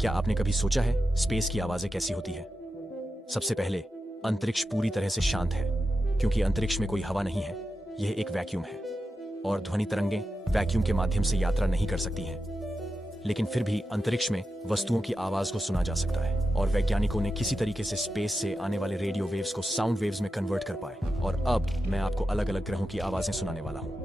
क्या आपने कभी सोचा है स्पेस की आवाजें कैसी होती है? सबसे पहले, अंतरिक्ष पूरी तरह से शांत है, क्योंकि अंतरिक्ष में कोई हवा नहीं है। यह एक वैक्यूम है और ध्वनि तरंगें वैक्यूम के माध्यम से यात्रा नहीं कर सकती हैं। लेकिन फिर भी अंतरिक्ष में वस्तुओं की आवाज को सुना जा सकता है और वैज्ञानिकों ने किसी तरीके से स्पेस से आने वाले रेडियो वेव्स को साउंड वेव्स में कन्वर्ट कर पाए। और अब मैं आपको अलग अलग ग्रहों की आवाजें सुनाने वाला हूं।